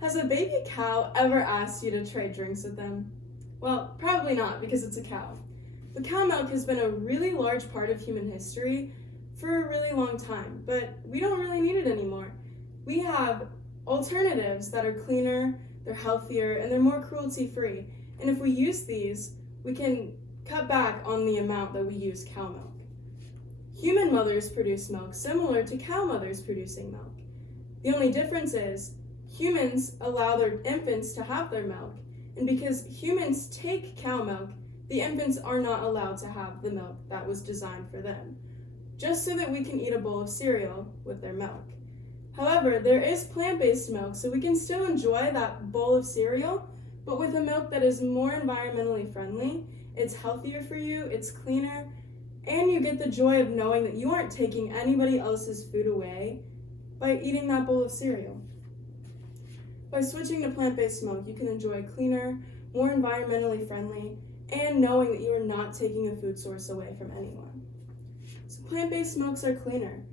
Has a baby cow ever asked you to trade drinks with them? Well, probably not because it's a cow. But cow milk has been a really large part of human history for a really long time, but we don't really need it anymore. We have alternatives that are cleaner, they're healthier, and they're more cruelty-free. And if we use these, we can cut back on the amount that we use cow milk. Human mothers produce milk similar to cow mothers producing milk. The only difference is humans allow their infants to have their milk, and because humans take cow milk, the infants are not allowed to have the milk that was designed for them, just so that we can eat a bowl of cereal with their milk. However, there is plant-based milk, so we can still enjoy that bowl of cereal, but with a milk that is more environmentally friendly. It's healthier for you, it's cleaner, and you get the joy of knowing that you aren't taking anybody else's food away by eating that bowl of cereal. By switching to plant-based milk, you can enjoy cleaner, more environmentally friendly, and knowing that you are not taking a food source away from anyone. So plant-based milks are cleaner.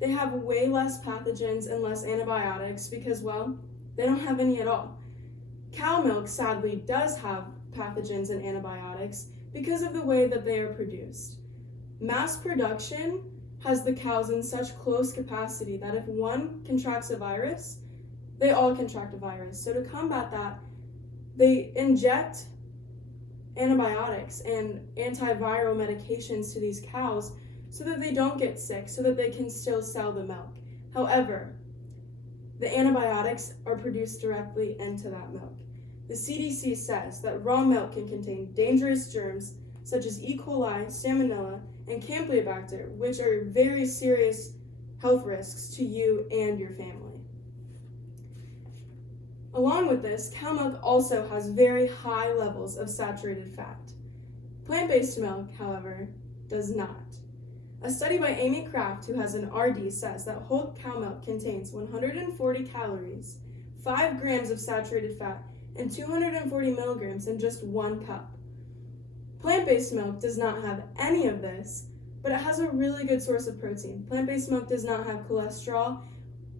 They have way less pathogens and less antibiotics because, well, they don't have any at all. Cow milk, sadly, does have pathogens and antibiotics because of the way that they are produced. Mass production has the cows in such close capacity that if one contracts a virus, they all contract a virus. So to combat that, they inject antibiotics and antiviral medications to these cows so that they don't get sick, so that they can still sell the milk. However, the antibiotics are produced directly into that milk. The CDC says that raw milk can contain dangerous germs such as E. coli, salmonella, and Campylobacter, which are very serious health risks to you and your family. Along with this, cow milk also has very high levels of saturated fat. Plant-based milk, however, does not. A study by Amy Kraft, who has an RD, says that whole cow milk contains 140 calories, 5 grams of saturated fat, and 240 milligrams in just 1 cup. Plant-based milk does not have any of this, but it has a really good source of protein. Plant-based milk does not have cholesterol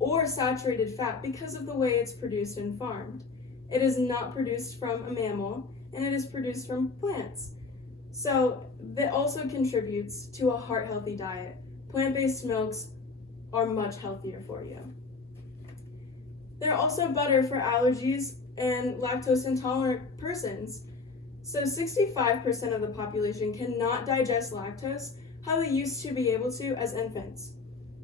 or saturated fat because of the way it's produced and farmed. It is not produced from a mammal, and it is produced from plants. So that also contributes to a heart-healthy diet. Plant-based milks are much healthier for you. They're also better for allergies and lactose-intolerant persons. So 65% of the population cannot digest lactose how they used to be able to as infants.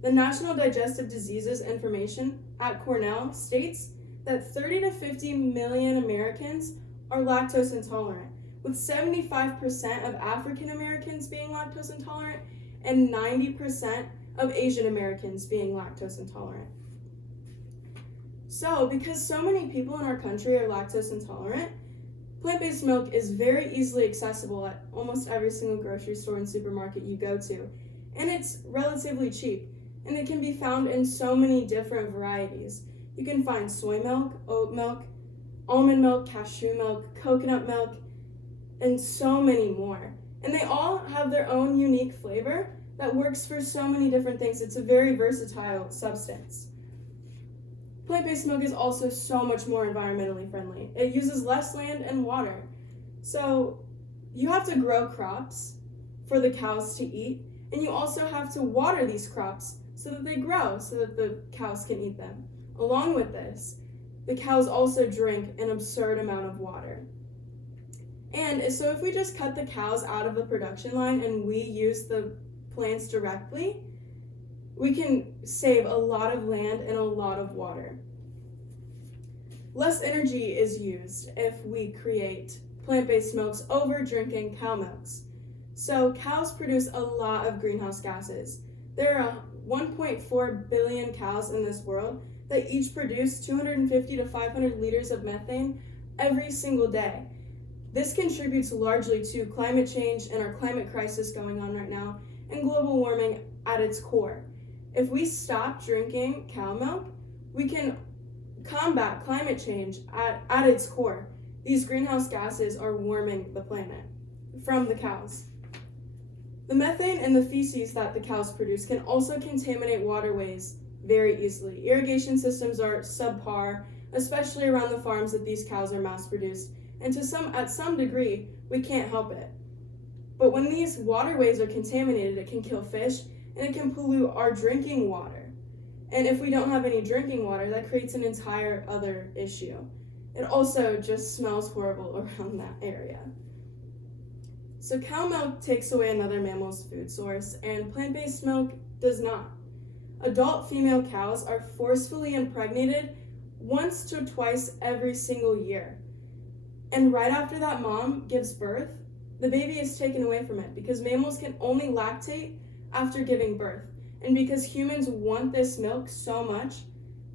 The National Digestive Diseases Information at Cornell states that 30 to 50 million Americans are lactose intolerant, with 75% of African Americans being lactose intolerant and 90% of Asian Americans being lactose intolerant. So, because so many people in our country are lactose intolerant, plant-based milk is very easily accessible at almost every single grocery store and supermarket you go to, and it's relatively cheap. And it can be found in so many different varieties. You can find soy milk, oat milk, almond milk, cashew milk, coconut milk, and so many more. And they all have their own unique flavor that works for so many different things. It's a very versatile substance. Plant-based milk is also so much more environmentally friendly. It uses less land and water. So you have to grow crops for the cows to eat, and you also have to water these crops so that they grow, so that the cows can eat them. Along with this, the cows also drink an absurd amount of water. And so if we just cut the cows out of the production line and we use the plants directly, we can save a lot of land and a lot of water. Less energy is used if we create plant-based milks over drinking cow milks. So cows produce a lot of greenhouse gases. There are 1.4 billion cows in this world that each produce 250 to 500 liters of methane every single day. This contributes largely to climate change and our climate crisis going on right now, and global warming at its core. If we stop drinking cow milk, we can combat climate change at its core. These greenhouse gases are warming the planet from the cows. The methane in the feces that the cows produce can also contaminate waterways very easily. Irrigation systems are subpar. especially around the farms that these cows are mass-produced, and at some degree, we can't help it. But when these waterways are contaminated, it can kill fish, and it can pollute our drinking water. And if we don't have any drinking water, that creates an entire other issue. It also just smells horrible around that area. So cow milk takes away another mammal's food source, and plant-based milk does not. Adult female cows are forcefully impregnated once to twice every single year. And right after that mom gives birth, the baby is taken away from it because mammals can only lactate after giving birth. And because humans want this milk so much,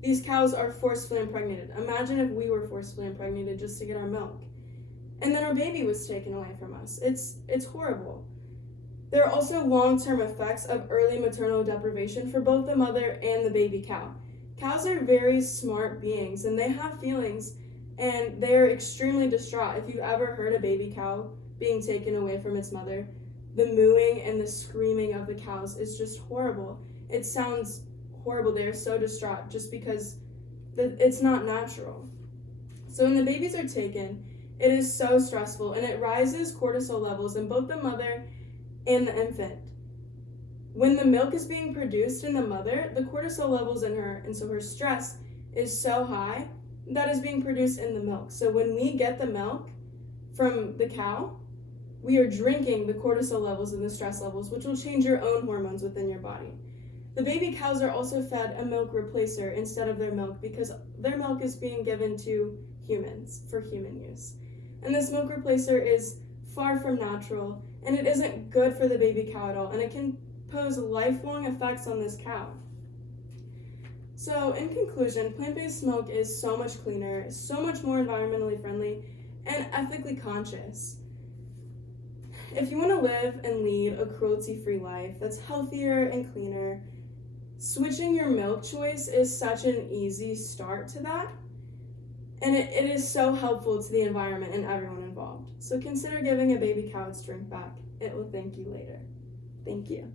these cows are forcefully impregnated. Imagine if we were forcefully impregnated just to get our milk. And then our baby was taken away from us. It's horrible. There are also long-term effects of early maternal deprivation for both the mother and the baby cow. Cows are very smart beings, and they have feelings, and they're extremely distraught. If you ever heard a baby cow being taken away from its mother, the mooing and the screaming of the cows is just horrible. It sounds horrible. They are so distraught just because it's not natural. So when the babies are taken, it is so stressful, and it rises cortisol levels in both the mother and the infant. When the milk is being produced in the mother, the cortisol levels in her, and so her stress is so high, that is being produced in the milk. So when we get the milk from the cow, we are drinking the cortisol levels and the stress levels, which will change your own hormones within your body. The baby cows are also fed a milk replacer instead of their milk because their milk is being given to humans for human use. And this milk replacer is far from natural, and it isn't good for the baby cow at all, and it can pose lifelong effects on this cow. So in conclusion, plant-based milk is so much cleaner, so much more environmentally friendly, and ethically conscious. If you want to live and lead a cruelty-free life that's healthier and cleaner, switching your milk choice is such an easy start to that. And it is so helpful to the environment and everyone involved. So consider giving a baby cow its drink back. It will thank you later. Thank you.